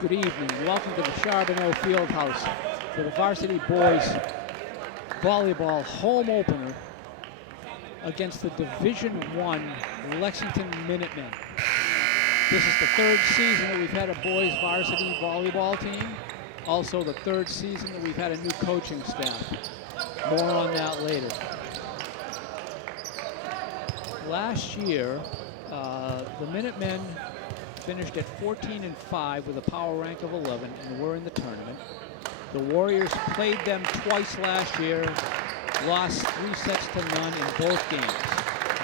Good evening. Welcome to the Charbonneau Fieldhouse for the Varsity Boys Volleyball home opener against the Division I Lexington Minutemen. This is the third season that we've had a boys varsity volleyball team. Also the third season that we've had a new coaching staff. More on that later. Last year, the Minutemen finished at 14-5 with a power rank of 11 and were in the tournament. The Warriors played them twice last year, lost 3-0 in both games.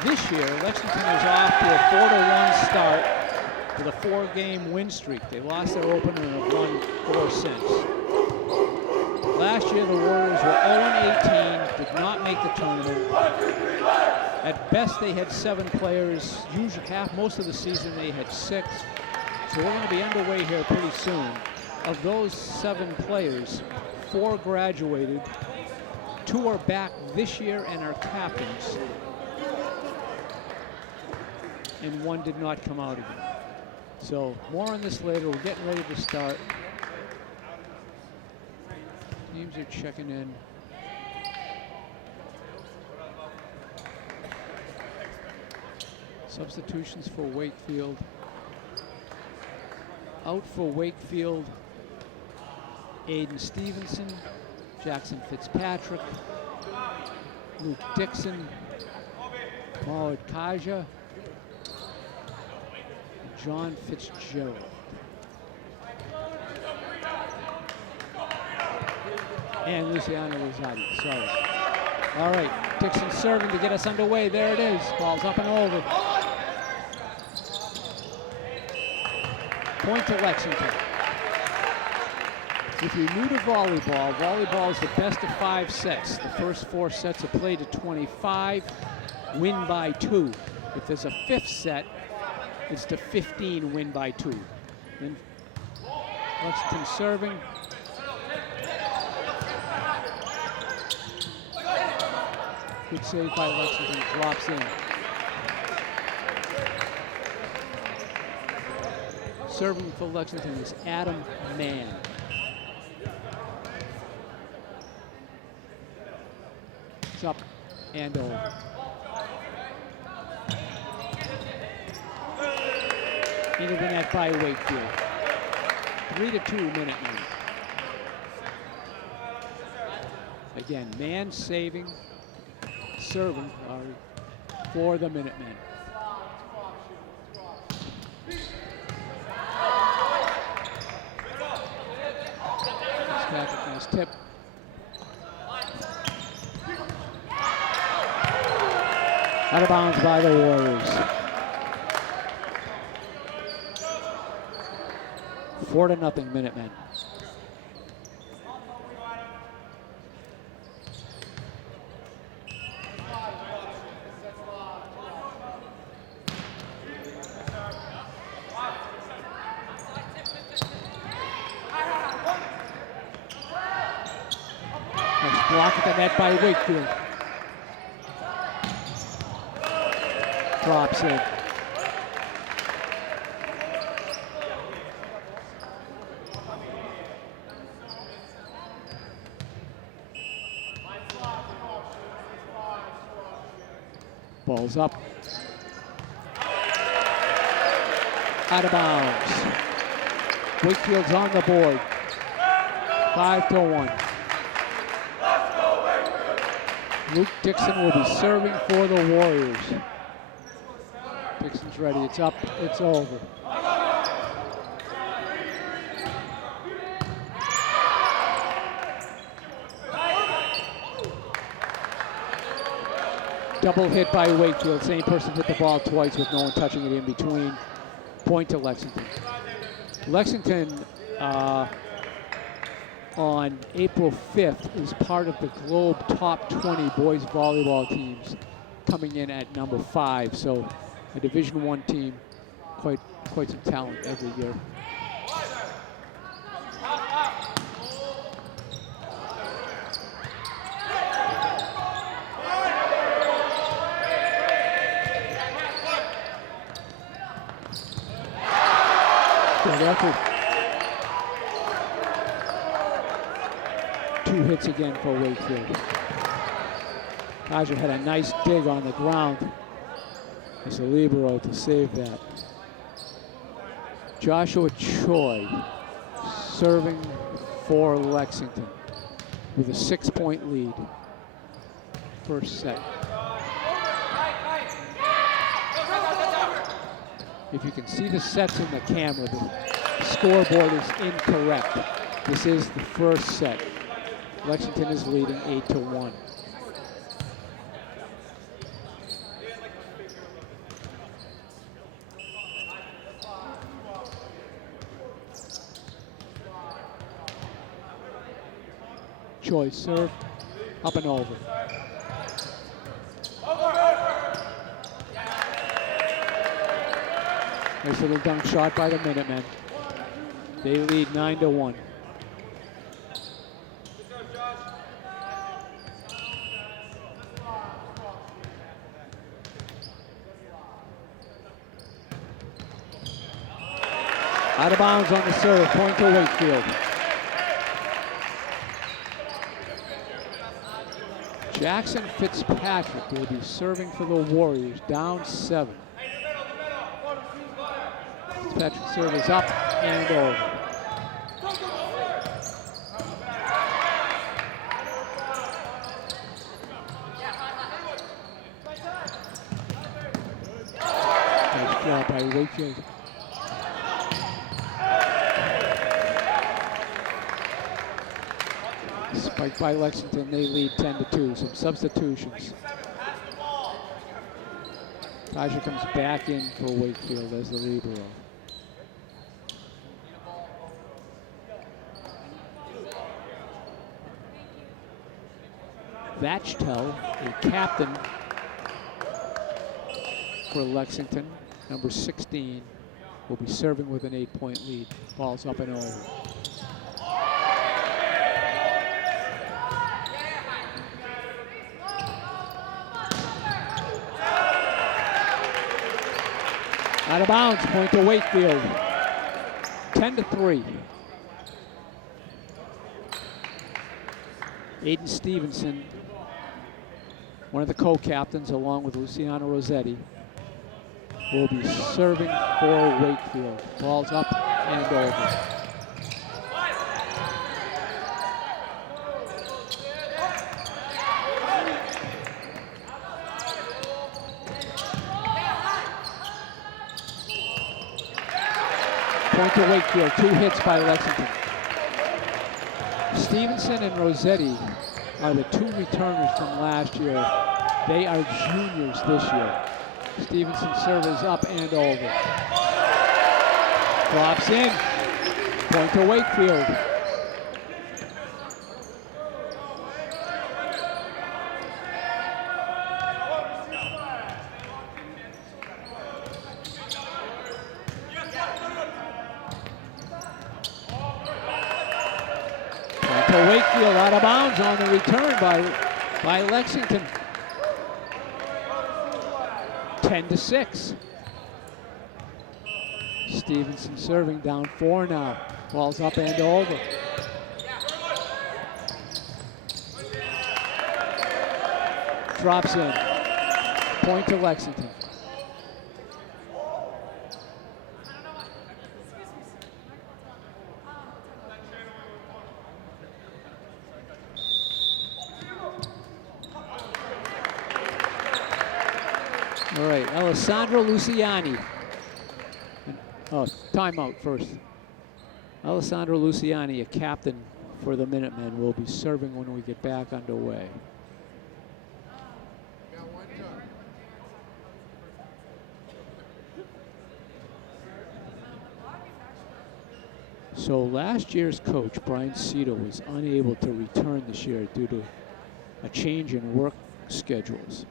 This year, Lexington is off to a 4-1 start with a 4-game win streak. They lost their opener and have won 4 since. Last year, the Warriors were 0-18, did not make the tournament. At best, they had 7 players. Usually, most of the season, they had 6. So we're going to be underway here pretty soon. Of those 7 players, 4 graduated. 2 are back this year and are captains. And 1 did not come out again. So more on this later. We're getting ready to start. Teams are checking in. Substitutions for Wakefield. Out for Wakefield, Aiden Stevenson, Jackson Fitzpatrick, Luke Dixon, Maud Kaja, John Fitzgerald. And Luciano Rosati, sorry. All right, Dixon serving to get us underway. There it is, ball's up and over. Point to Lexington. If you're new to volleyball, volleyball is the best of 5 sets. The first 4 sets are played at 25, win by 2. If there's a 5th set, it's to 15, win by 2. Then Lexington serving. Good save by Lexington, drops in. Serving for Lexington is Adam Mann. It's up and over. Into the net by Wakefield. 3-2 Minutemen. Again, Mann saving, serving for the Minutemen. Nice tip. Out of bounds by the Warriors. 4-0 Minutemen. Block at the net by Wakefield. Drops in. Ball's up. Out of bounds. Wakefield's on the board. 5-1. Luke Dixon will be serving for the Warriors. Dixon's ready. It's up. It's over. Double hit by Wakefield. Same person hit the ball twice with no one touching it in between. Point to Lexington. Lexington on April 5th is part of the Globe Top 20 boys volleyball teams, coming in at number 5. So a Division I team, quite some talent every year. Good effort. 2 hits again for Wakefield. Taja had a nice dig on the ground as the libero to save that. Joshua Choi serving for Lexington with a 6-point lead. First set. If you can see the sets in the camera, the scoreboard is incorrect. This is the first set. Lexington is leading 8-1. Choi serve, up and over. Nice little dunk shot by the Minutemen. They lead 9-1. Out of bounds on the serve, point to Wakefield. Jackson Fitzpatrick will be serving for the Warriors, down 7. Fitzpatrick's serve is up and over. Nice job by Wakefield. Spiked by Lexington, they lead 10-2. Some substitutions. Taja comes back in for Wakefield as the libero. Vachtel, a captain for Lexington, number 16, will be serving with an 8-point lead. Ball's up and over. Out of bounds, point to Wakefield. 10-3. Aiden Stevenson, one of the co-captains, along with Luciano Rossetti, will be serving for Wakefield. Ball's up and over. Point to Wakefield, 2 hits by Lexington. Stevenson and Rossetti are the 2 returners from last year. They are juniors this year. Stevenson's serve is up and over. Drops in. Point to Wakefield. Wakefield out of bounds on the return by Lexington. 10-6. Stevenson serving, down 4 now. Ball's up and over. Drops in. Point to Lexington. All right, Alessandro Luciani. Oh, timeout first. Alessandro Luciani, a captain for the Minutemen, will be serving when we get back underway. So last year's coach, Brian Cito, was unable to return this year due to a change in work schedules.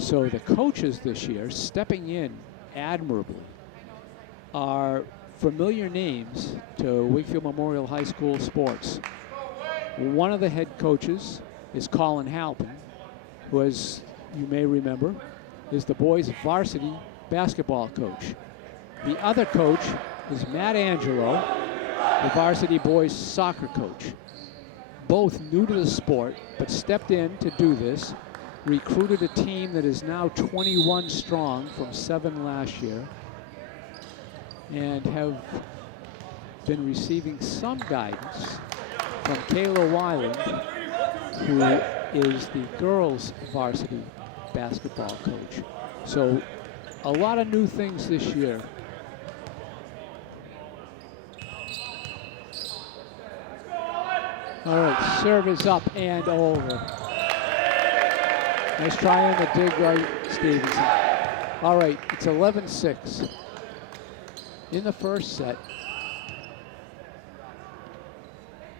So the coaches this year, stepping in admirably, are familiar names to Wakefield Memorial High School sports. One of the head coaches is Colin Halpin, who, as you may remember, is the boys' varsity basketball coach. The other coach is Matt Angelo, the varsity boys soccer coach. both new to the sport, but stepped in to do this. Recruited a team that is now 21 strong from 7 last year, and have been receiving some guidance from Kayla Weiland, who is the girls' varsity basketball coach. So a lot of new things this year. All right, serve is up and over. Nice try on the dig by Stevenson. All right, it's 11-6 in the first set.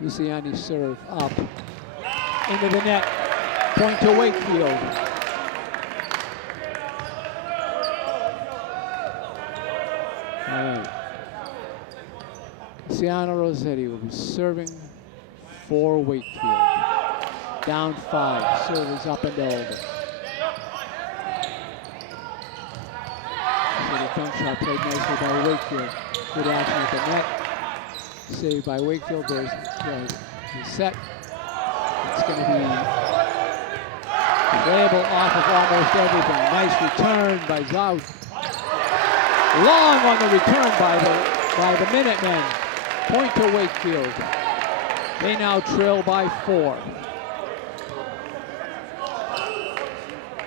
Luciani serve up into the net. Point to Wakefield. All right. Luciano Rossetti will be serving for Wakefield. Down 5. Serve is up and over. So the jump shot played nicely by Wakefield. Good action at the net. Saved by Wakefield. There's the set. It's going to be available off of almost everything. Nice return by Zout. Long on the return by the Minutemen. Point to Wakefield. They now trail by 4.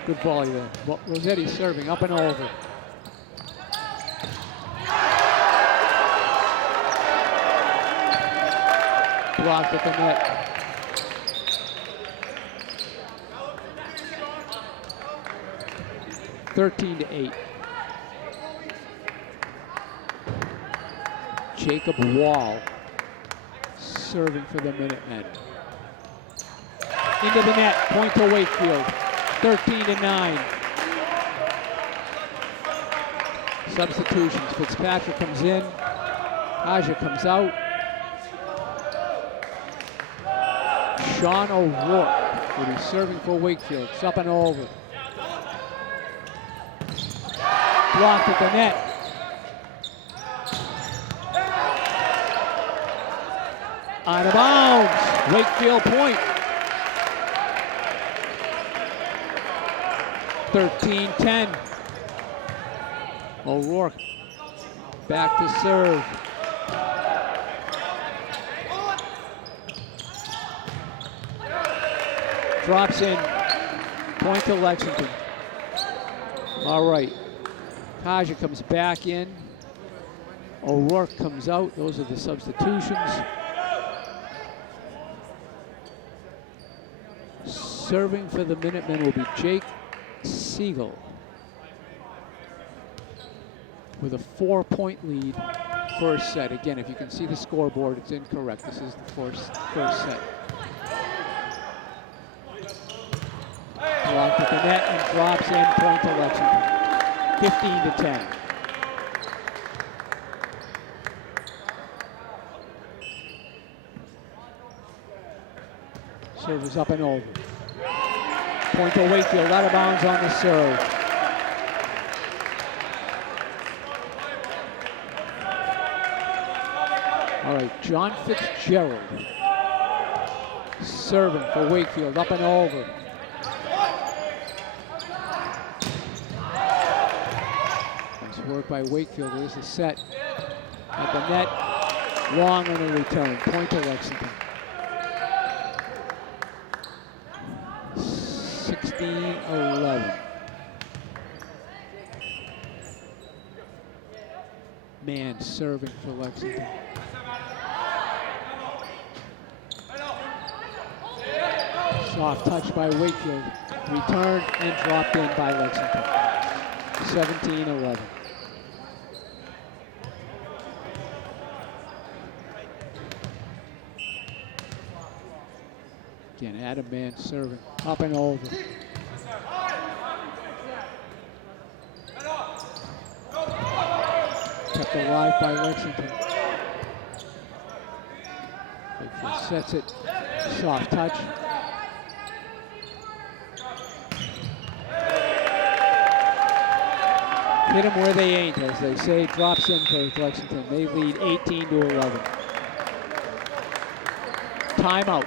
Good volley there. Rossetti serving up and over. Blocked at the net. (13-8). Jacob Wall serving for the Minutemen. Into the net, point to Wakefield. 13-9. Substitutions. Fitzpatrick comes in. Aja comes out. Sean O'Rourke will be serving for Wakefield. It's up and over. Blocked at the net. Out of bounds. Wakefield point. 13-10. O'Rourke back to serve. Drops in. Point to Lexington. All right. Kaja comes back in. O'Rourke comes out. Those are the substitutions. Serving for the Minutemen will be Jake Siegel with a 4-point lead. First set. Again, if you can see the scoreboard, it's incorrect. This is the first set. Blocked at the net and drops in. Point to Lexington. 15-10. Serve is up and over. Point to Wakefield, out of bounds on the serve. All right, John Fitzgerald serving for Wakefield, up and over. Nice work by Wakefield. There's the set at the net. Long on the return. Point to Lexington. 16-11. Man serving for Lexington. Soft touch by Wakefield. Returned and dropped in by Lexington. 17-11. Again, Adam Mann serving up and over. Kept alive by Lexington. Wakefield sets it. Soft touch. Hit them where they ain't, as they say. Drops in for Lexington. They lead 18-11. Timeout.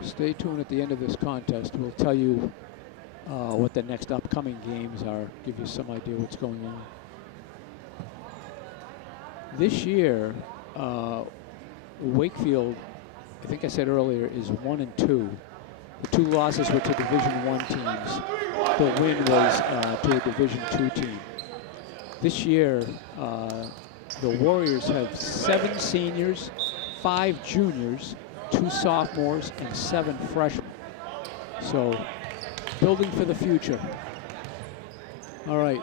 Stay tuned at the end of this contest. We'll tell you what the next upcoming games are, give you some idea what's going on. This year, Wakefield, I think I said earlier, is 1-2. The 2 losses were to Division I teams. The win was to a Division II team. This year, the Warriors have 7 seniors, 5 juniors, 2 sophomores, and 7 freshmen. So, building for the future. All right,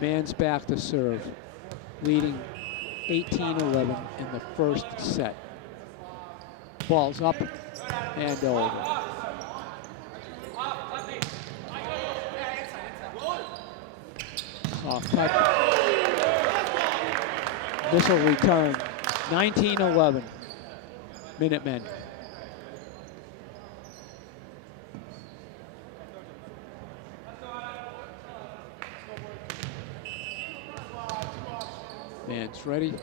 man's back to serve, leading 18-11 in the first set. Ball's up and over. Soft touch. Missile return. 19-11. Minutemen. Man's ready.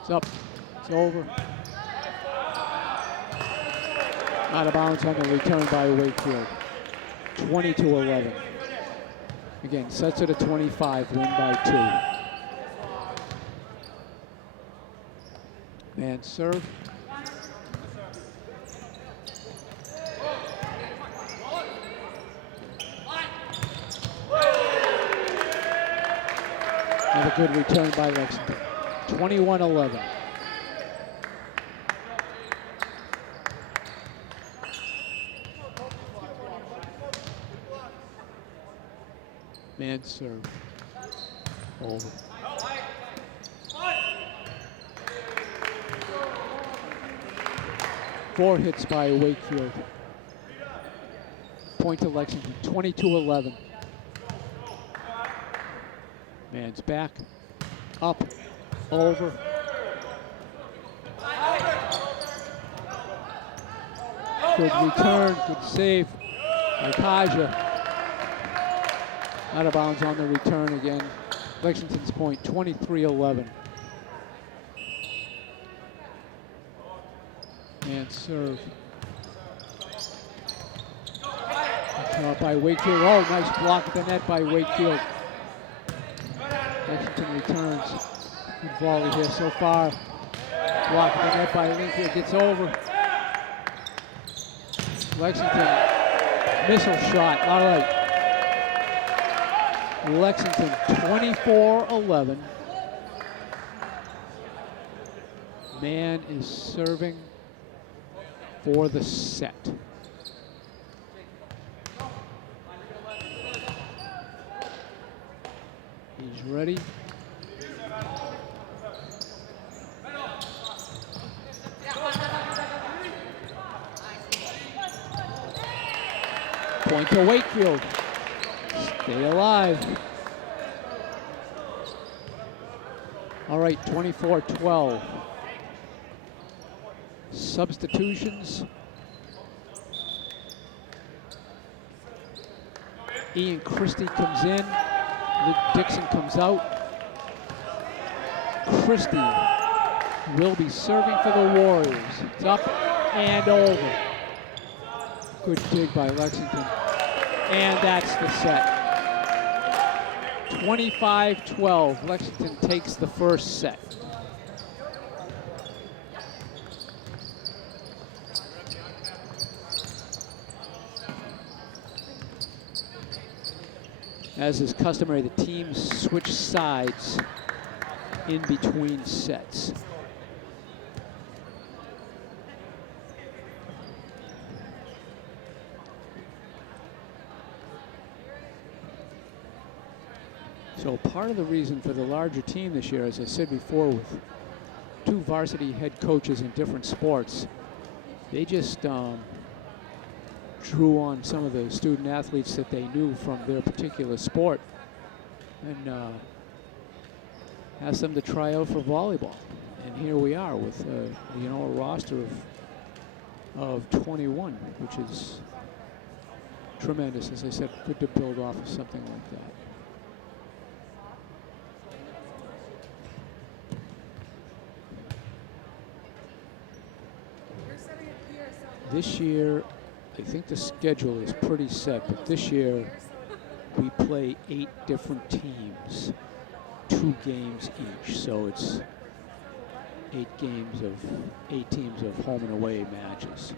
It's up. It's over. Out of bounds on the return by Wakefield. 20-11. Again, sets it at 25, win by 2. Man serve. And a good return by Lexington. 21-11. Man serve. Over. Four hits by Wakefield. Point to Lexington. 22-11. Man's back. Up. Over. Good return. Good save by Kaja. Out of bounds on the return again. Lexington's point, 23-11. And serve. By Wakefield. Oh, nice block at the net by Wakefield. Lexington returns. Good volley here so far. Block at the net by Linfield. Gets over. Lexington. Missile shot. All right. Lexington 24-11. Man is serving for the set. He's ready. Point to Wakefield. Stay alive. All right, 24-12. Substitutions. Ian Christie comes in. Luke Dixon comes out. Christie will be serving for the Warriors. It's up and over. Good dig by Lexington. And that's the set. 25-12. Lexington takes the first set. As is customary, the teams switch sides in between sets. So part of the reason for the larger team this year, as I said before, with 2 varsity head coaches in different sports, they just drew on some of the student athletes that they knew from their particular sport and asked them to try out for volleyball. And here we are with a roster of 21, which is tremendous. As I said, good to build off of something like that. This year, I think the schedule is pretty set, but this year we play 8 different teams, 2 games each. So it's 8 teams of home and away matches.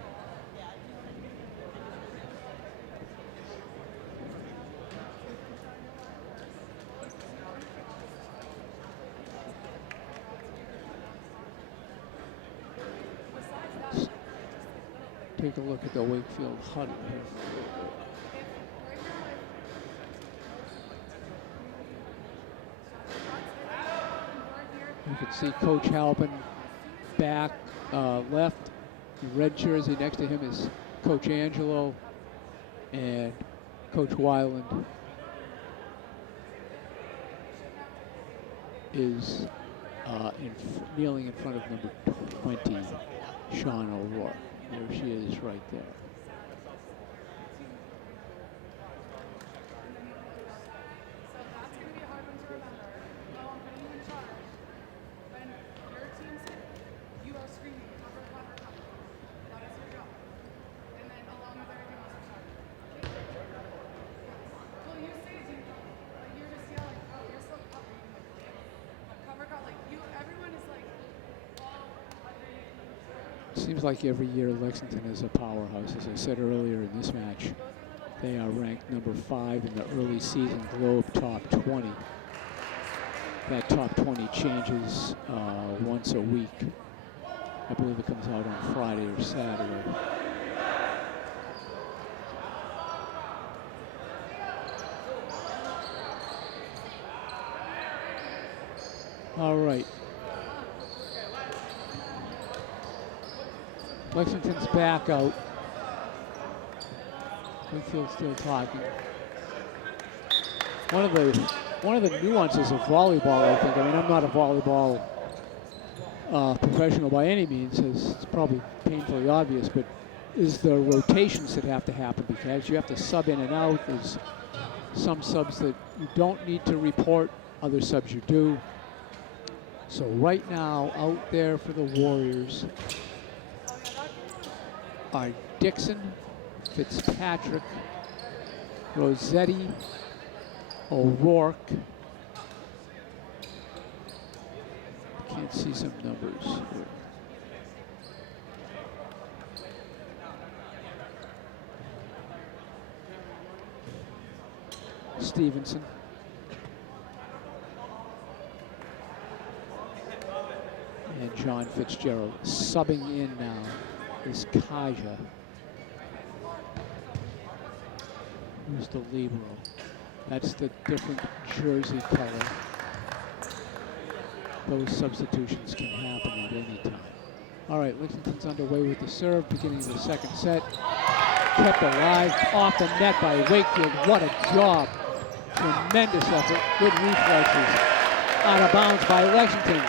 Take a look at the Wakefield huddle here. You can see Coach Halpin back left. The red jersey next to him is Coach Angelo, and Coach Weiland is kneeling in front of number 20, Sean O'Rourke. There she is right there. Seems like every year Lexington is a powerhouse. As I said earlier in this match, they are ranked number 5 in the early season Globe Top 20. That Top 20 changes once a week. I believe it comes out on Friday or Saturday. All right. Lexington's back out. Wakefield still talking. One of the nuances of volleyball, I think. I mean, I'm not a volleyball professional by any means, as it's probably painfully obvious, but is the rotations that have to happen, because you have to sub in and out. There's some subs that you don't need to report, other subs you do. So right now, out there for the Warriors are Dixon, Fitzpatrick, Rossetti, O'Rourke. Can't see some numbers here. Stevenson. And John Fitzgerald. Subbing in now is Kaja, who's the libero. That's the different jersey color. Those substitutions can happen at any time. All right, Lexington's underway with the serve, beginning of the second set. Kept alive, off the net by Wakefield. What a job. Tremendous effort, good reflexes. Out of bounds by Lexington.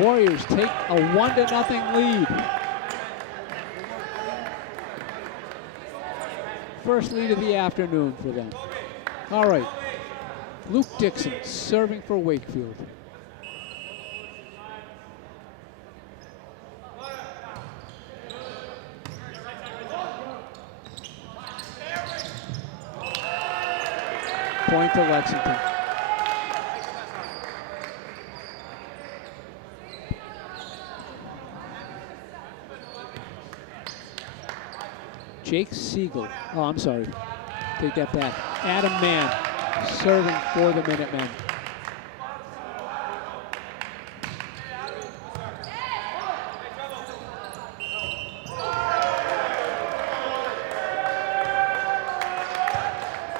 Warriors take a 1-0 lead. First lead of the afternoon for them. All right, Luke Dixon serving for Wakefield. Point to Lexington. Jake Siegel. Oh, I'm sorry. Take that back. Adam Mann serving for the Minutemen.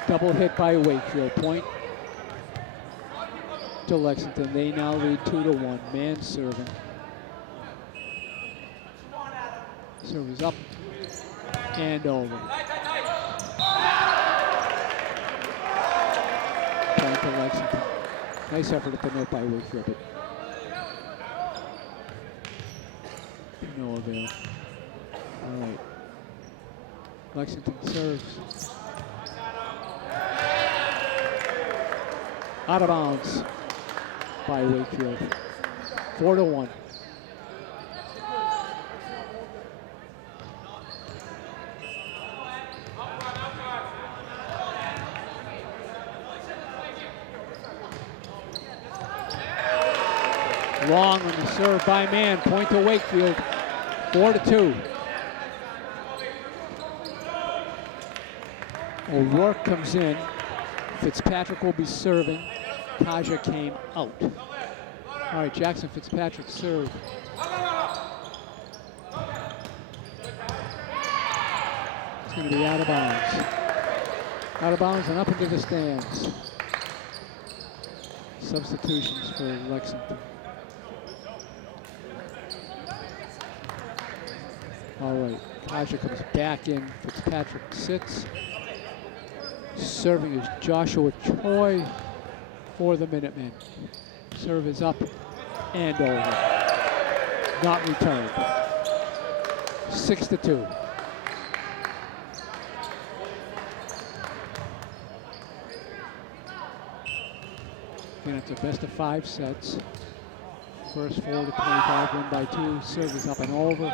Double hit by Wakefield. Point to Lexington. They now lead 2-1. Mann serving. Serve is up and over. Point to Lexington. Nice effort at the net by Wakefield, but no avail. All right. Lexington serves. Out of bounds by Wakefield. 4-1. Long on the serve by Mann. Point to Wakefield. 4-2. O'Rourke comes in. Fitzpatrick will be serving. Kaja came out. All right, Jackson Fitzpatrick serve. It's going to be out of bounds. Out of bounds and up into the stands. Substitutions for Lexington. All right, Kaja comes back in. Fitzpatrick sits. Serving is Joshua Choi for the Minutemen. Serve is up and over. Not returned. 6-2. Again, it's a best of 5 sets. First 4-25, win by 2. Serve is up and over.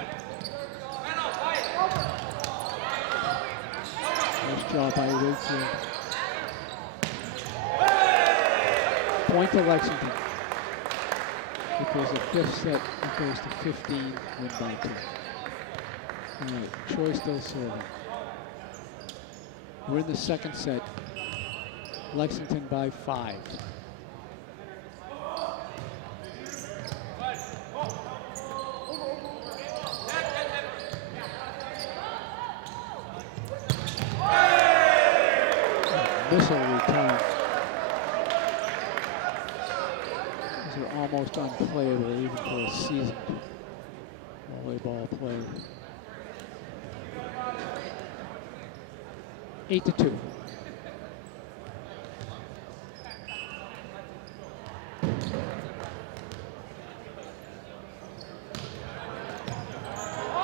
Nice job by Wakefield. Point to Lexington. It goes to 5th set. It goes to 15, win by 2. All right, Choi still serving. We're in the second set. Lexington by 5. Missile return. These are almost unplayable even for a seasoned volleyball player. 8-2.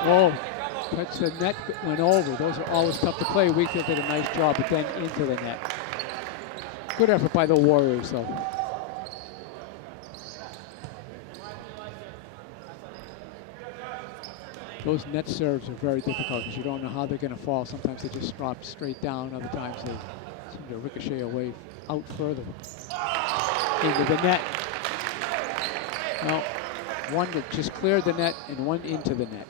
Whoa, touch the net, went over. Those are always tough to play. Wakefield did a nice job, but then into the net. Good effort by the Warriors, though. Those net serves are very difficult because you don't know how they're going to fall. Sometimes they just drop straight down. Other times they seem to ricochet away out further into the net. Now, one that just cleared the net and one into the net.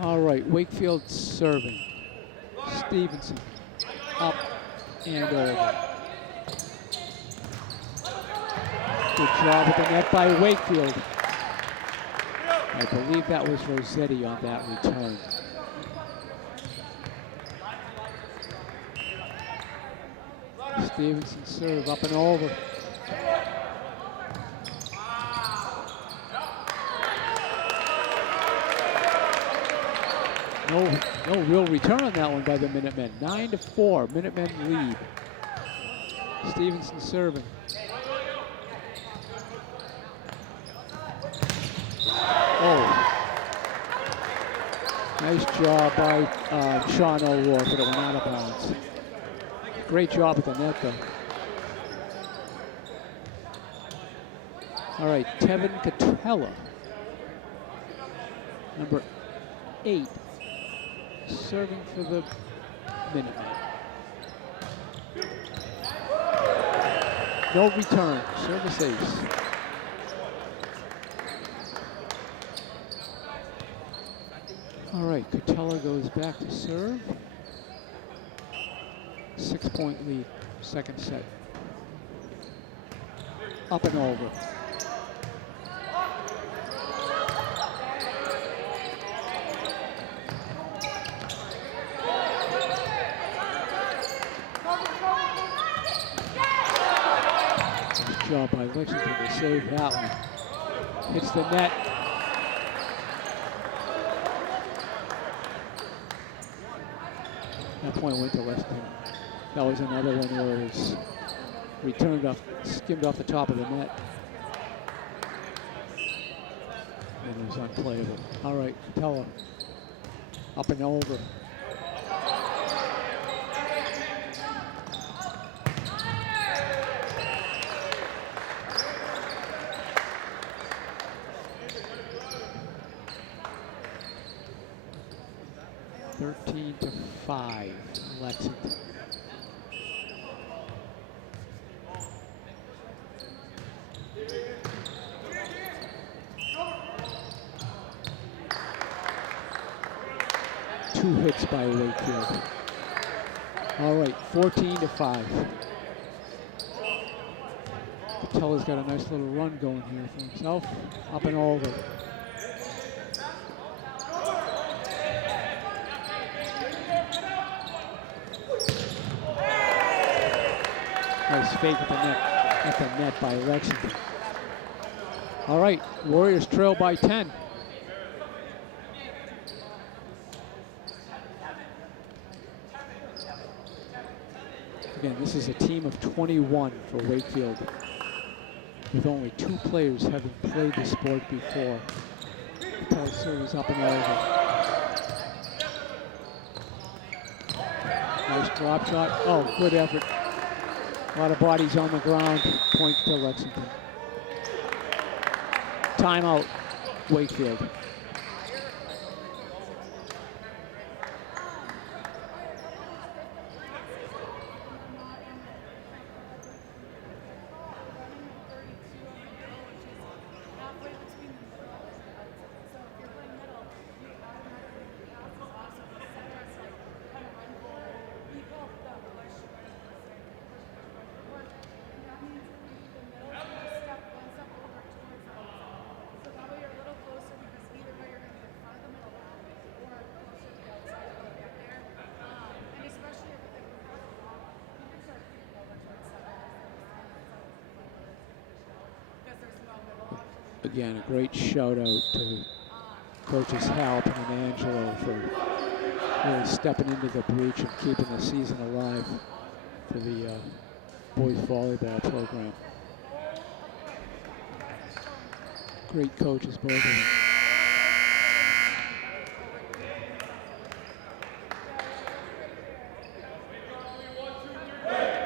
All right, Wakefield serving. Stevenson up and over. Good job at the net by Wakefield. I believe that was Rossetti on that return. Stevenson serve up and over. No real return on that one by the Minutemen. 9-4, Minutemen lead. Stevenson serving. Oh, nice job by Sean O'Rourke, but it went out of bounds. Great job at the net, though. All right, Tevin Catella, number 8, serving for the Minutemen. No return, service ace. All right, Catella goes back to serve. 6-point lead, second set. Up and over. Nice job by Lexington to save that one. Hits the net. That point went to Lexington. That was another one where it was returned off, skimmed off the top of the net. And it was unplayable. All right, Catella up and over. to 5, Lexington. by Wakefield. All right, 14-5. Patella's got a nice little run going here for himself. Up and over. Nice fake at the net by Lexington. All right, Warriors trail by 10. Again, this is a team of 21 for Wakefield, with only 2 players having played the sport before. Patel serves up and over. Nice drop shot. Oh, good effort. A lot of bodies on the ground. Point to Lexington. Timeout, Wakefield. Again, a great shout out to coaches Halpin and Angelo for really stepping into the breach and keeping the season alive for the boys volleyball program. Great coaches, both of them.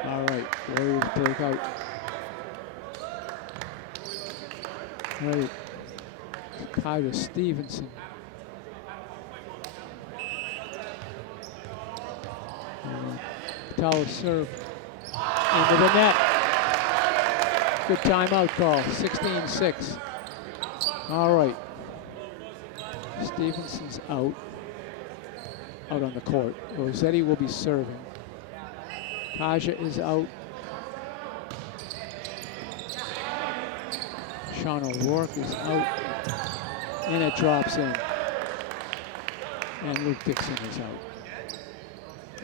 All right, Warriors break out. Right, Kyra Stevenson. Tower serve into the net. Good timeout call, 16-6. All right, Stevenson's out on the court. Rossetti will be serving. Kaja is out. Sean O'Rourke is out, and it drops in. And Luke Dixon is out.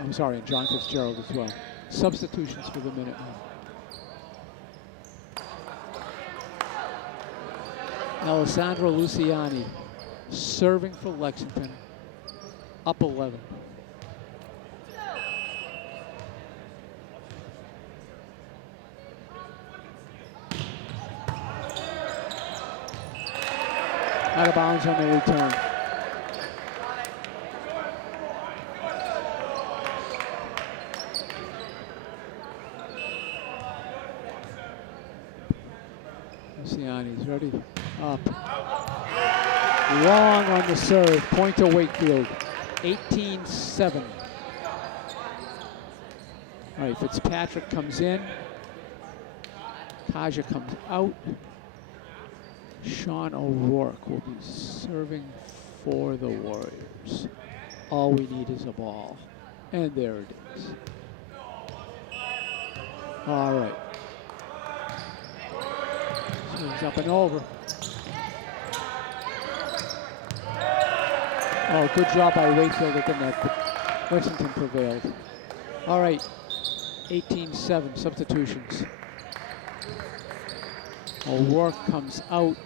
I'm sorry, and John Fitzgerald as well. Substitutions for the Minutemen. Alessandro Luciani serving for Lexington, up 11. Out of bounds on the return. Luciani's ready. Up. Long on the serve. Point to Wakefield. 18-7. All right, Fitzpatrick comes in. Kaja comes out. Sean O'Rourke will be serving for the Warriors. All we need is a ball. And there it is. All right. Swings up and over. Oh, good job by Wakefield at the net, but Lexington prevailed. All right, 18-7, substitutions. O'Rourke comes out.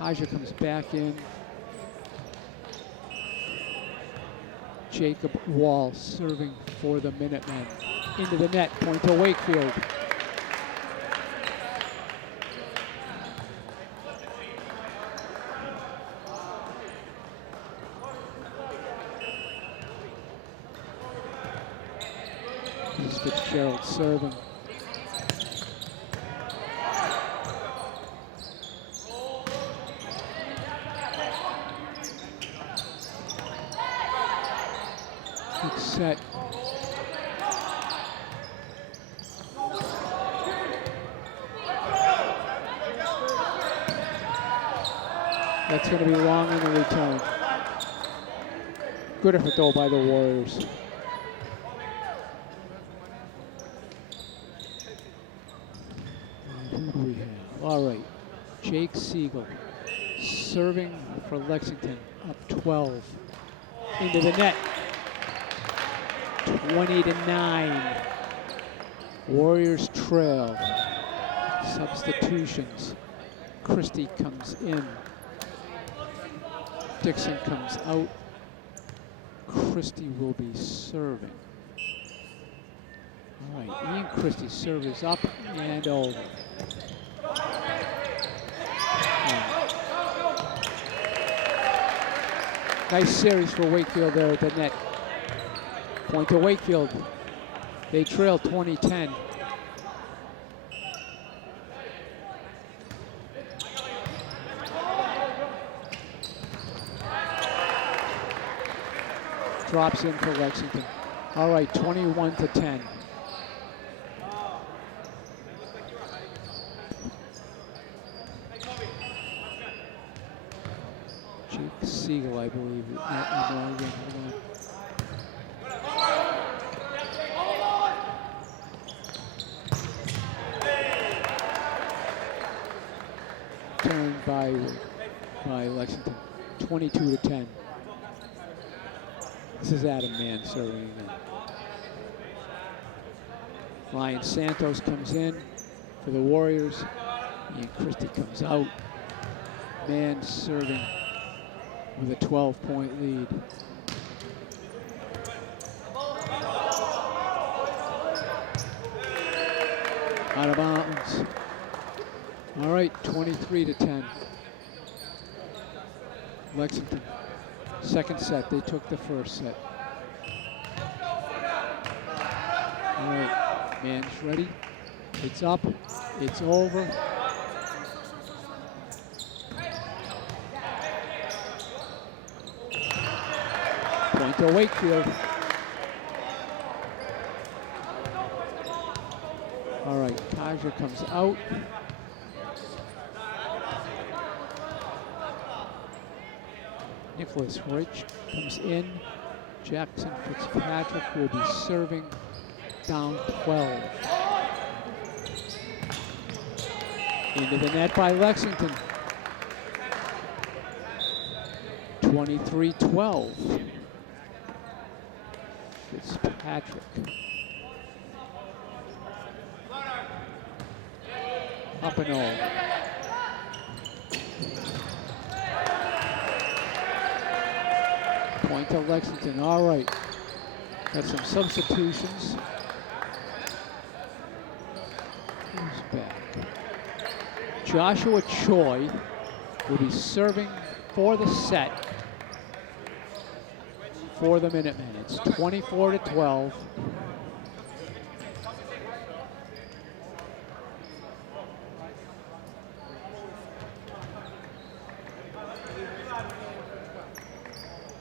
Kaja comes back in. Jacob Wall serving for the Minutemen. Into the net, point to Wakefield. This is Fitzgerald serving. Good set. That's going to be long in the return. Good effort though by the Warriors. And who do we have? All right, Jake Siegel serving for Lexington, up 12. Into the net, 20-9. Warriors trail. Substitutions. Christie comes in. Dixon comes out. Christie will be serving. All right, Ian Christie's serve is up and over. Nice series for Wakefield there at the net. Point to Wakefield. They trail 20-10. Drops in for Lexington. All right, 21-10. Jake Siegel, I believe. Turned by Lexington, 22-10. This is Adam Mann serving again. Ryan Santos comes in for the Warriors. Ian Christie comes out. Mann serving with a 12-point lead. Out of bounds. All right, 23-10. Lexington. Second set, they took the first set. All right, Mann's ready. It's up, it's over. Point to Wakefield. All right, Kaja comes out. Nicholas Rich comes in. Jackson Fitzpatrick will be serving down 12. Into the net by Lexington. 23-12. Fitzpatrick. Up and over. Point to Lexington. All right. Got some substitutions. Who's back? Joshua Choi will be serving for the set for the Minutemen. It's 24-12.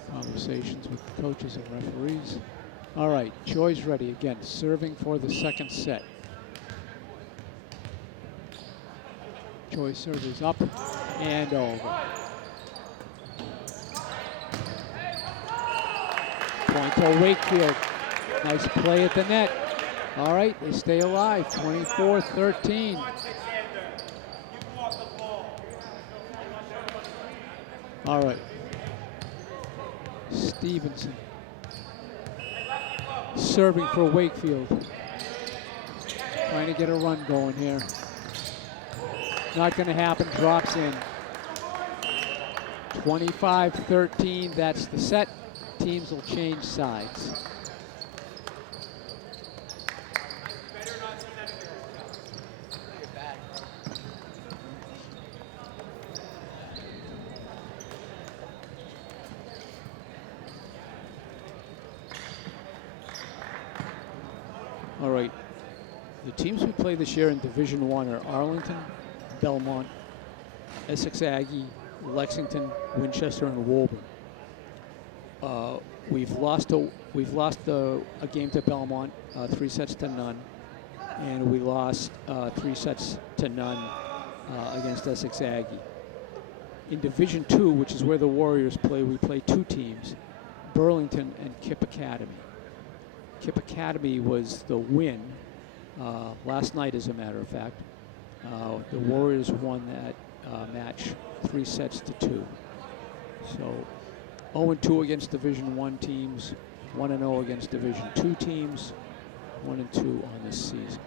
Conversations with the coaches and referees. All right, Choi's ready again, serving for the second set. Choi's serve is up and over. Point to Wakefield. Nice play at the net. All right, they stay alive, 24-13. All right. Stevenson serving for Wakefield. Trying to get a run going here. Not going to happen, drops in. 25-13, that's the set. Teams will change sides. All right, the teams we play this year in Division I are Arlington, Belmont, Essex Aggie, Lexington, Winchester, and Woburn. We've lost a game to Belmont, 3-0, and we lost 3-0 against Essex Aggie. In Division II, which is where the Warriors play, we play two teams. Burlington and Kip Academy. Kip Academy was the win last night, as a matter of fact. The Warriors won that match 3-2. So 0-2 against Division I teams, 1-0 against Division II teams, 1-2 on this season.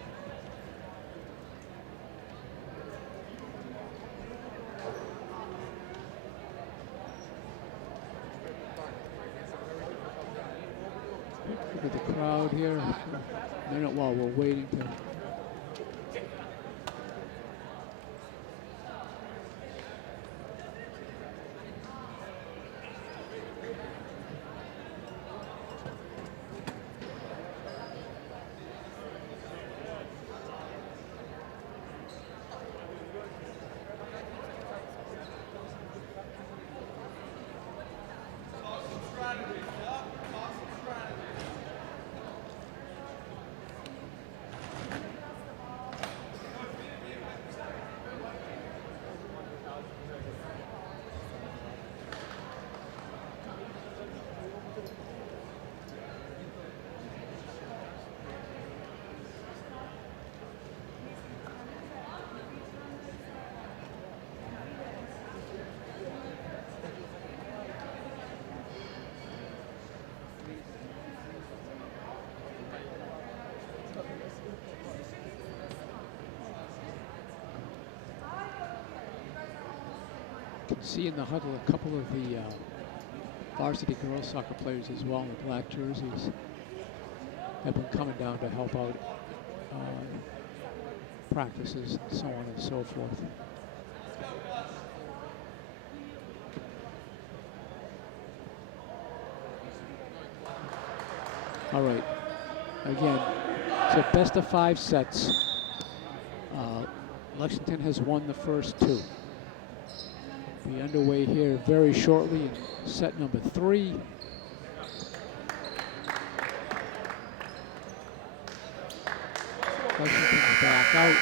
Look at the crowd here. A minute while we're waiting to. See in the huddle a couple of the varsity girls soccer players as well in the black jerseys have been coming down to help out practices and so on and so forth. All right, again, so best of 5 sets. Lexington has won the first 2. Be underway here very shortly in set number 3. Lexington's back out.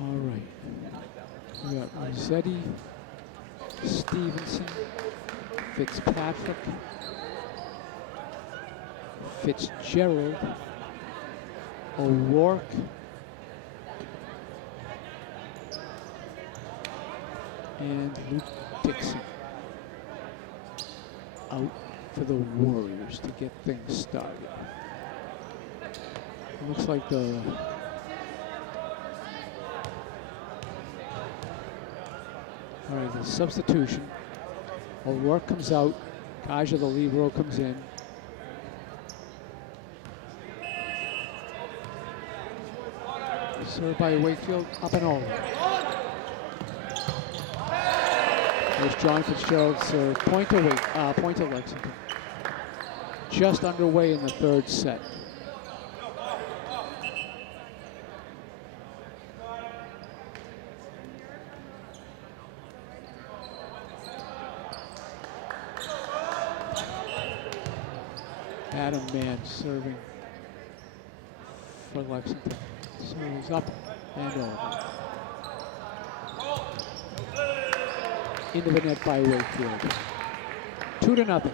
All right. We got Rossetti, Stevenson, Fitzpatrick, Fitzgerald, O'Rourke, and Luke Dixon out for the Warriors to get things started. It looks like the substitution. O'Rourke comes out. Kaja, the libero, comes in. Served by Wakefield, up and over. There's John Fitzgerald serve. Point to Lexington. Just underway in the 3rd set. Adam Mann serving for Lexington. Serves up and over. Into the net by Wakefield. 2-0.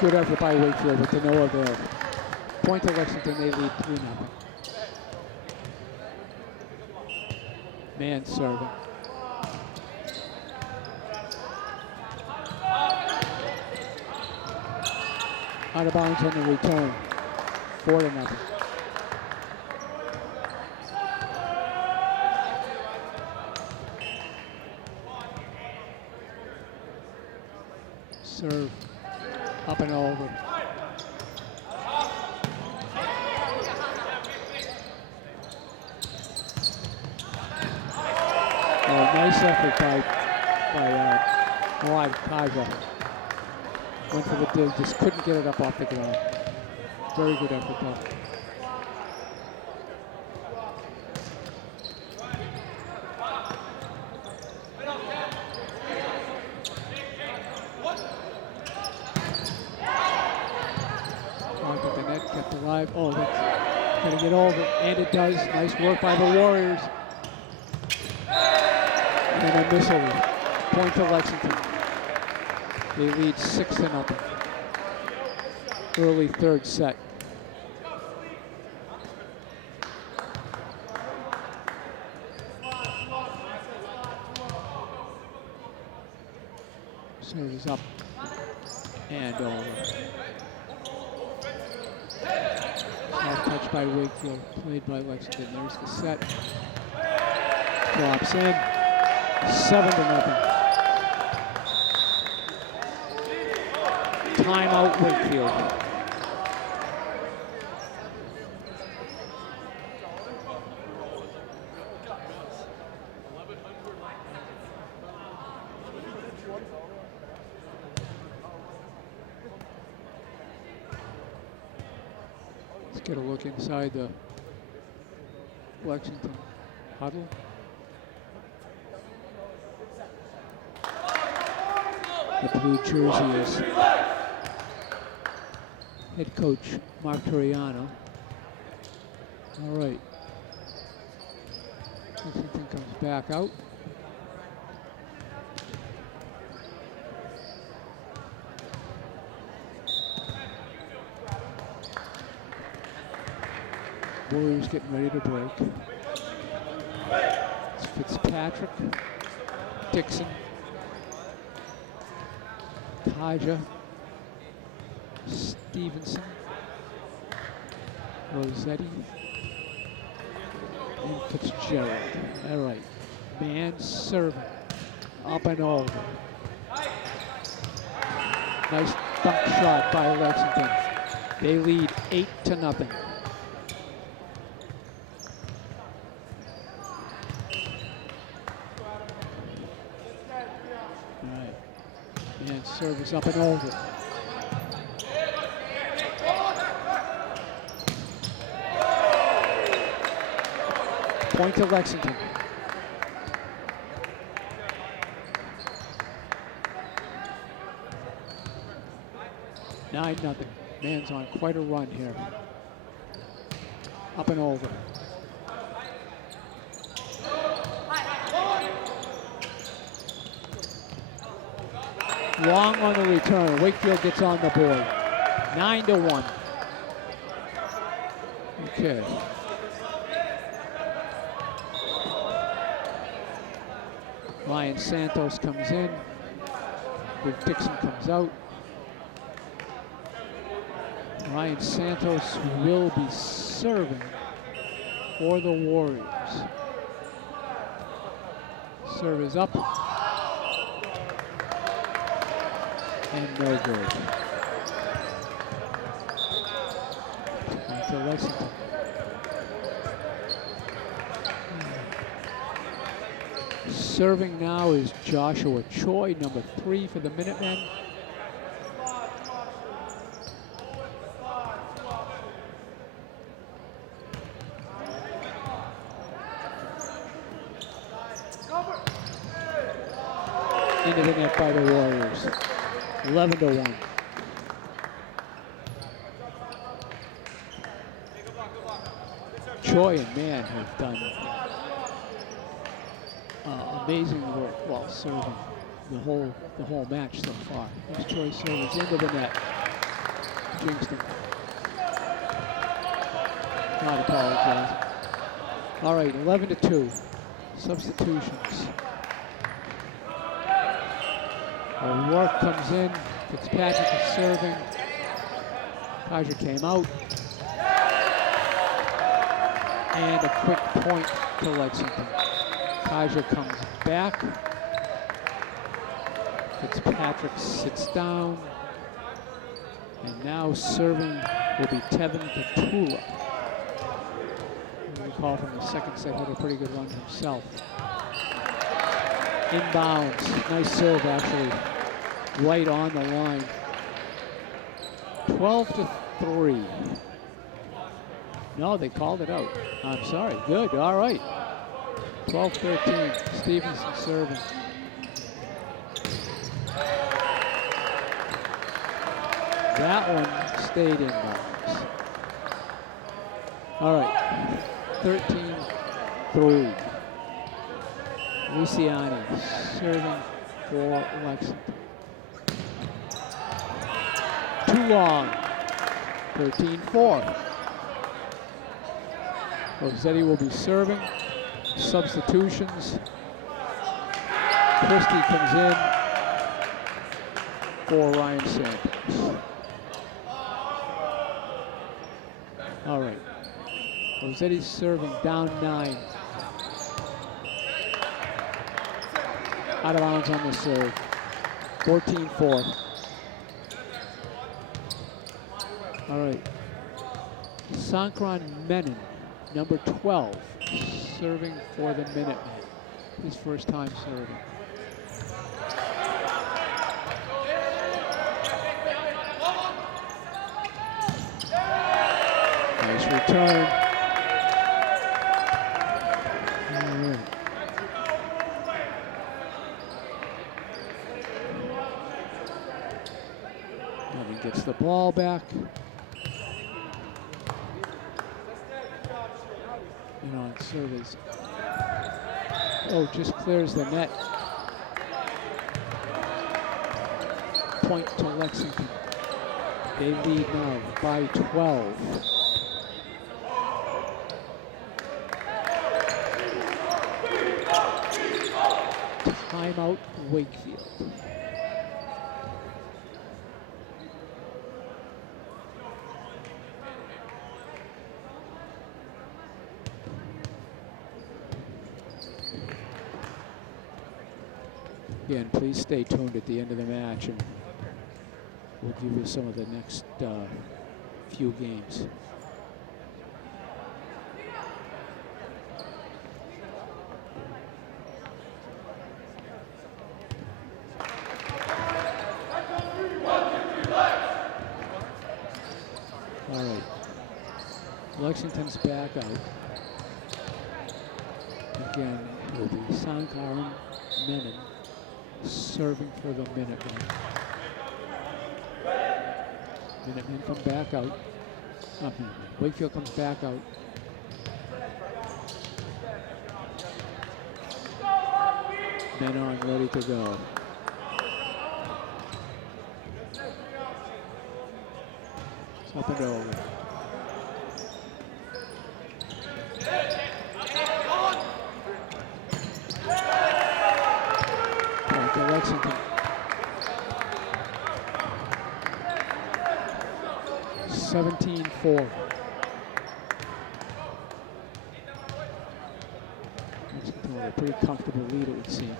Good effort by Wakefield, but to no avail. Point to Lexington, they lead 3-0. Man serving. Out of bounds on the return. 4-0. Serve. Up and over. Oh, nice effort by Kaja. Went for the dig, just couldn't get it up off the ground. Very good effort, though. At the net, kept alive. Oh, that's gonna get over, and it does. Nice work by the Warriors. And a missile. Point to Lexington. They lead 6-0. Early third set. Serves up and over. Off touch by Wakefield, played by Lexington. There's the set. Drops in. 7-0. Timeout Wakefield. Let's get a look inside the Lexington huddle. The blue jersey is head coach Mark Turiano. All right. Lexington comes back out. Warriors getting ready to break. It's Fitzpatrick, Dixon, Kaja, Stevenson, Rossetti, and Fitzgerald. All right, man serving, up and over. Nice dunk shot by Lexington. They lead 8-0. And service up and over. Point to Lexington. $9-0. Man's on quite a run here. Up and over. Long on the return. Wakefield gets on the board. 9-1. Okay. Ryan Santos comes in. Big Dixon comes out. Ryan Santos will be serving for the Warriors. Serve is up. And no good. Point to Lexington. Serving now is Joshua Choi, number 3 for the Minutemen. Into the net by the Warriors. 11-1. Choi and Mann have done amazing work while serving the whole match so far. Here's Choi serves into the net. Jinxed him. Not apologize. All right, 11-2. Substitutions. Work comes in. Fitzpatrick is serving. Kaja came out. And a quick point to Lexington. Kaja comes back. Fitzpatrick sits down. And now serving will be Tevin Petula. Recall from the second set, had a pretty good run himself. Inbounds. Nice serve, actually. Right on the line. 12-3. No, they called it out. I'm sorry. Good. All right. 12-13. Stevenson serving. That one stayed in bounds. All right. 13-3. Luciani serving for Lexington. Too long. 13-4. Rossetti will be serving. Substitutions. Christie comes in for Ryan Sanders. All right. Rossetti's serving down 9. Out of bounds on the serve. 14-4. All right. Sankran Menon, number 12, serving for the Minutemen. His first time serving. Nice return. All right. He gets the ball back. And on service. Oh, just clears the net. Point to Lexington. They lead now by 12. Timeout, Wakefield. Again, please stay tuned at the end of the match, and we'll give you some of the next few games. All right. Lexington's back out. Again, it will be Sankaran Menon serving for the Minutemen. Minutemen come back out. Wakefield comes back out. Men on, ready to go. It's up and over. Point to Lexington. 17-4. Lexington with a pretty comfortable lead, it would seem.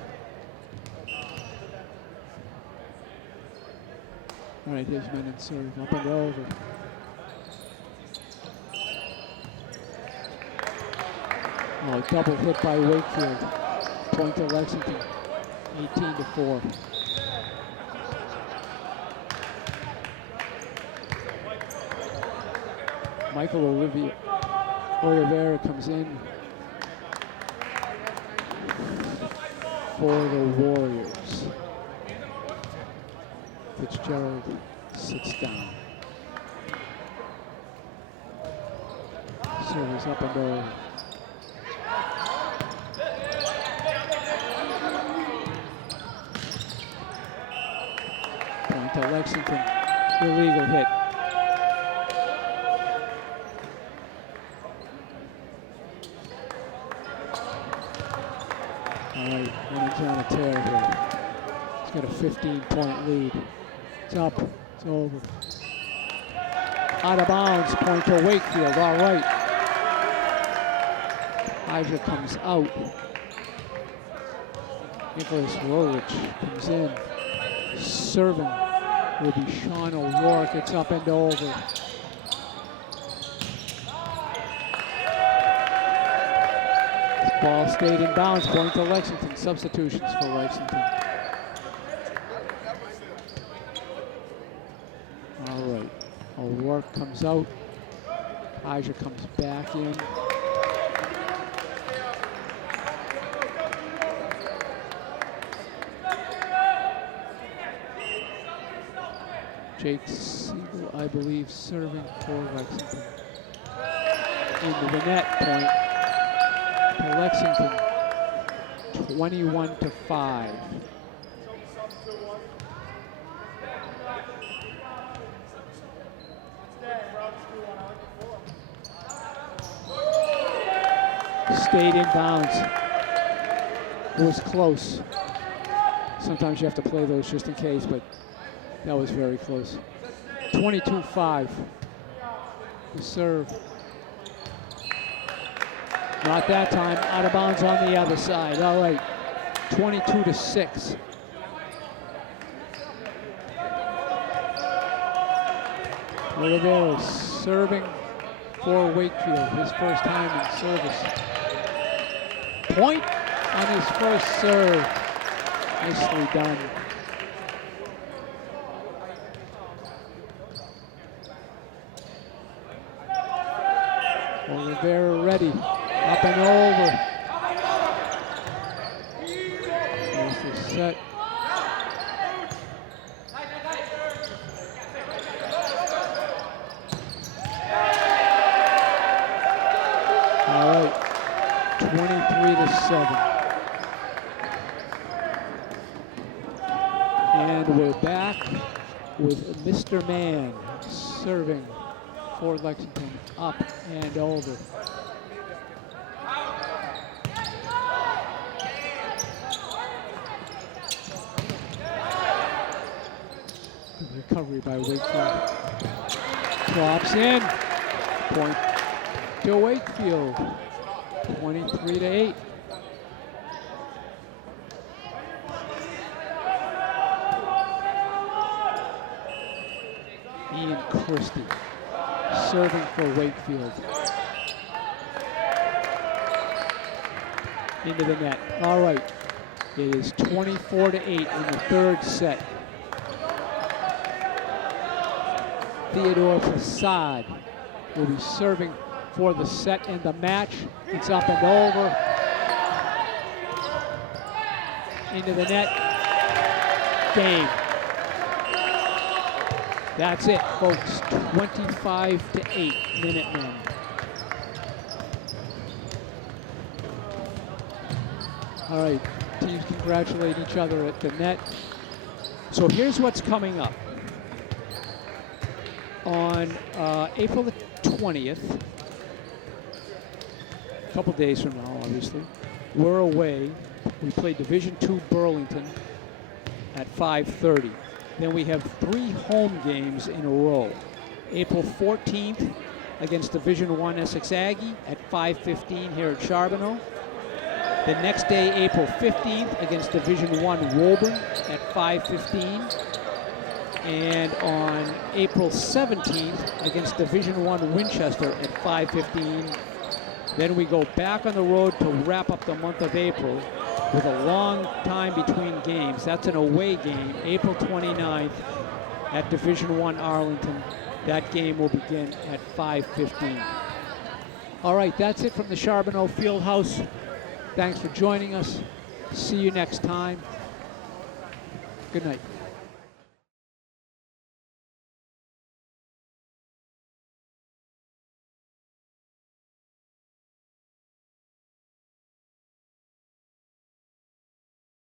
All right, here's Menon serve, up and over. Oh, double hit by Wakefield. Point to Lexington, 18-4. Michael Oliveira comes in for the Warriors. Fitzgerald sits down. Service up and over. Point to Lexington. Illegal hit. All right, Menon's on a tear here. He's got a 15-point lead. It's up, it's over. Out of bounds, point to Wakefield, all right. Ija comes out. Nicholas Rolich comes in. Serving will be Sean O'Rourke, it's up and over. This ball stayed in bounds, point to Lexington. Substitutions for Lexington. All right. work comes out. Kaiser comes back in. Jake Siegel, I believe, serving for Lexington. Into the net, point to Lexington, 21-5. Stayed in bounds. It was close. Sometimes you have to play those just in case, but that was very close. 22-5. The serve. Not that time. Out of bounds on the other side. All right. 22-6. Oliveira serving for Wakefield. His first time in service. Point on his first serve. Nicely done. Oliveira ready, up and over. There's the set. All right, 23-7. And we're back with Mr. Mann serving for Lexington, up and over. Good recovery by Wakefield. Drops in. Point to Wakefield. 23-8. Ian Christie serving for Wakefield. Into the net. All right. It is 24-8 in the third set. Theodore Prasad will be serving for the set and the match. It's up and over. Into the net. Game. That's it, folks. 25-8 Minutemen. All right, teams congratulate each other at the net. So here's what's coming up. On April the 20th, a couple days from now, obviously, we're away. We play Division II Burlington at 5:30. Then we have 3 home games in a row. April 14th against Division I Essex Aggie at 5:15 here at Charbonneau. The next day, April 15th against Division I Woburn at 5:15. And on April 17th against Division I Winchester at 5:15. Then we go back on the road to wrap up the month of April with a long time between games. That's an away game, April 29th at Division I Arlington. That game will begin at 5:15. All right, that's it from the Charbonneau Fieldhouse. Thanks for joining us. See you next time. Good night.